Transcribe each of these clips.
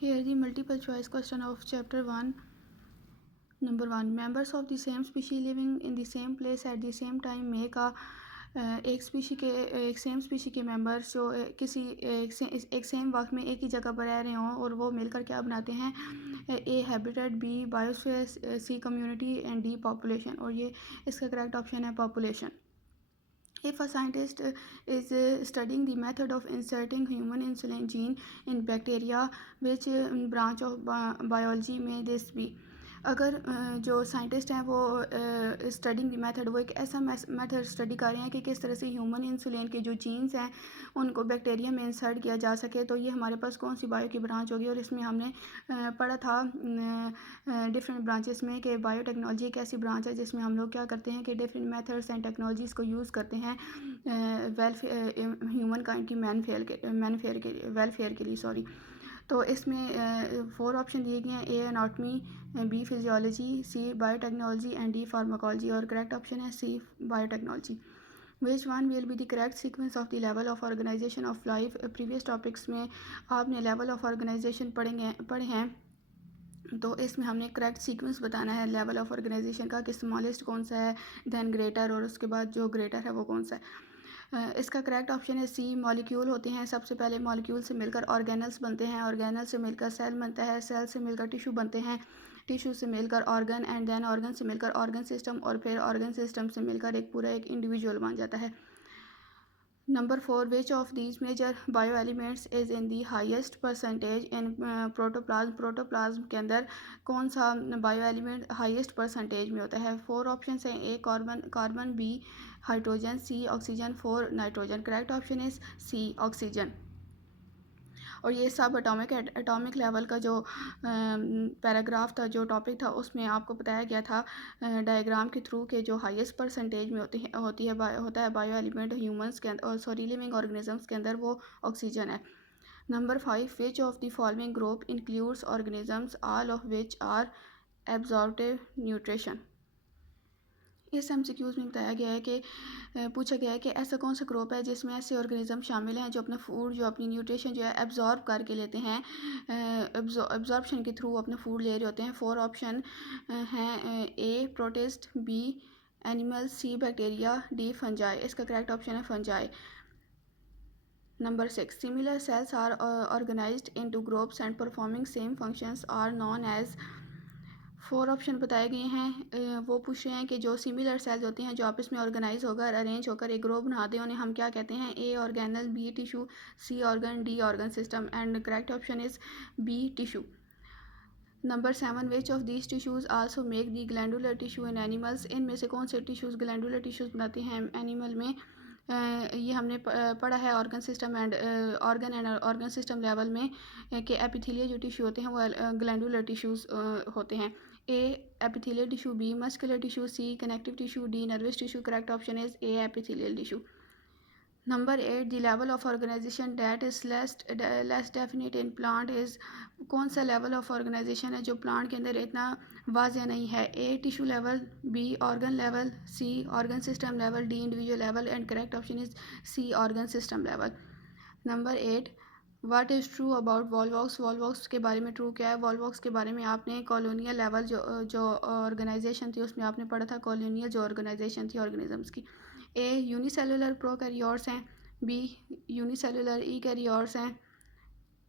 Here the multiple choice question of chapter 1. Number 1. Members of the same species living in the same place at the same time make a एक same species के members जो किसी एक same वक्त में एक ही जगह पर रह रहे हों और वो मिलकर क्या बनाते हैं, A habitat, B biosphere, C community and D population. और ये इसका करेक्ट ऑप्शन है population. If a scientist is studying the method of inserting human insulin gene in bacteria, which branch of biology may this be? अगर जो scientist हैं वो studying the method, वो एक ऐसा मेथड स्टडी कर रहे हैं कि किस तरह से ह्यूमन इंसुलिन के जो जीन्स हैं उनको बैक्टीरिया में इंसर्ट किया जा सके, तो ये हमारे पास कौन सी बायो की ब्रांच होगी। और इसमें हमने पढ़ा था डिफरेंट ब्रांचेस में कि बायोटेक्नोलॉजी एक ऐसी ब्रांच है जिसमें हम लोग क्या करते हैं कि डिफरेंट मेथड्स एंड टेक्नोलॉजीज़ को यूज़ करते हैं वेलफेयर, ह्यूमन काइंड की वेलफेयर के लिए सॉरी। तो इसमें 4 ऑप्शन दिए गए हैं, A anatomy, B physiology, C biotechnology and D pharmacology. और करेक्ट ऑप्शन है C biotechnology. Which one will be the correct sequence of the level of organisation of life. Previous topics में आपने level of organisation पढ़े हैं, तो इसमें हमने correct sequence बताना है लेवल ऑफ ऑर्गेनाइजेशन का कि स्मॉलेस्ट कौन सा है, देन ग्रेटर, और उसके बाद जो ग्रेटर है वो कौन सा है। इसका करेक्ट ऑप्शन है सी मॉलिक्यूल होते हैं। सबसे पहले मॉलिक्यूल से मिलकर ऑर्गेनल्स बनते हैं, ऑर्गेनल से मिलकर सेल बनता है, सेल से मिलकर टिश्यू बनते हैं, टिश्यू से मिलकर ऑर्गन, एंड देन ऑर्गन से मिलकर ऑर्गन सिस्टम, और फिर ऑर्गन सिस्टम से मिलकर एक पूरा एक इंडिविजुअल बन जाता है। Number 4. Which of these major bio elements is in the highest percentage in protoplasm. Protoplasm के अंदर कौन सा बायो एलिमेंट हाइस्ट परसेंटेज में होता है। 4 ऑप्शन हैं, A carbon, B hydrogen, C oxygen, 4 nitrogen. Correct option is C oxygen. और ये सब एटॉमिक लेवल का जो पैराग्राफ था, जो टॉपिक था, उसमें आपको बताया गया था डायग्राम के थ्रू के जो हाईएस्ट परसेंटेज में होता है बायो एलिमेंट ह्यूमंस के अंदर, सॉरी लिविंग ऑर्गेनिजम्स के अंदर, वो ऑक्सीजन है। Number 5. Which of the following group includes organisms all of which are absorptive nutrition. इस एमसीक्यूज में बताया गया है कि पूछा गया है कि ऐसा कौन सा ग्रुप है जिसमें ऐसे ऑर्गेनिज्म शामिल हैं जो अपना फूड, जो अपनी न्यूट्रिशन जो है एब्जॉर्ब करके लेते हैं, एब्जॉर्बशन के थ्रू अपना फूड ले रहे होते हैं। 4 ऑप्शन हैं, A protist, B animal, C bacteria, D fungi. इसका करेक्ट ऑप्शन है fungi. Number 6. Similar cells are organized into groups and performing same functions are known as. 4 option बताए गए हैं, वो पूछ रहे हैं कि जो सिमिलर सेल्स होती हैं जो आपस में ऑर्गेनाइज होकर अरेंज होकर एक ग्रुप बनाते हैं उन्हें हम क्या कहते हैं। A organelle, B tissue, C organ, D organ system. And correct option is B tissue. Number 7. Which of these tissues also make the glandular tissue in animals. इनमें से कौन से टिश्यूज़ ग्लैंडुलर टिश्यूज़ बनाते हैं एनिमल में। ये हमने पढ़ा है ऑर्गन सिस्टम लेवल में कि एपिथेलियल जो टिश्यू होते हैं वो ग्लैंडुलर टिश्यूज़ होते हैं। A epithelial tissue, B muscular tissue, C connective tissue, D nervous tissue. Correct option is A epithelial tissue. Number 8. The level of organisation that is less definite in plant is. कौन सा level of organisation है जो plant के अंदर इतना वाज़ेह नहीं है। A tissue level, B organ level, C organ system level, D individual level. And correct option is C organ system level. Number 8. What is true about Volvox. Volvox के बारे में ट्रू क्या है। वॉलवॉक्स के बारे में आपने कॉलोनियल लेवल जो ऑर्गेनाइजेशन थी उसमें आपने पढ़ा था कॉलोनियल जो ऑर्गेनाइजेशन थी ऑर्गेनिजम्स की। ए यूनिसेलुलर प्रोकैरियोट्स हैं, बी यूनिसेलुलर ईकैरियोट्स हैं,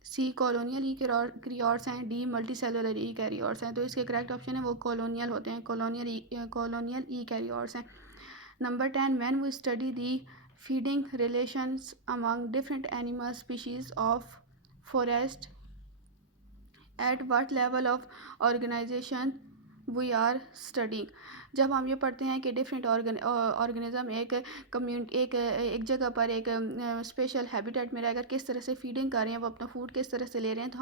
सी कॉलोनियल ईकैरियोट्स हैं, डी मल्टीसेलुलर ईकैरियोट्स हैं। तो इसके करेक्ट ऑप्शन है वो कॉलोनियल होते हैं, कॉलोनियल ईकैरियोट्स हैं। Number 10. When we study the feeding relations among different animal species of forest, at what level of organization we are studying। जब हम ये पढ़ते हैं कि डिफरेंट ऑर्गेनिज्म एक जगह पर एक स्पेशल हैबिटेट में रहकर किस तरह से फीडिंग कर रहे हैं, वो अपना फूड किस तरह से ले रहे हैं, तो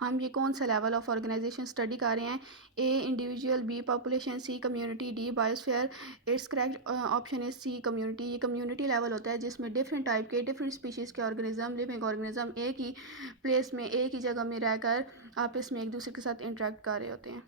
हम ये कौन सा लेवल ऑफ ऑर्गेनाइजेशन स्टडी कर रहे हैं। A individual, B population, C community, D biosphere. It's correct option is C community. ये कम्युनिटी लेवल होता है जिसमें डिफरेंट टाइप के डिफरेंट स्पीशीज़ के ऑर्गेनिज्म, लिविंग ऑर्गेनिज्म एक ही प्लेस में एक ही जगह में रहकर आपस में एक दूसरे के साथ इंटरेक्ट कर रहे होते हैं।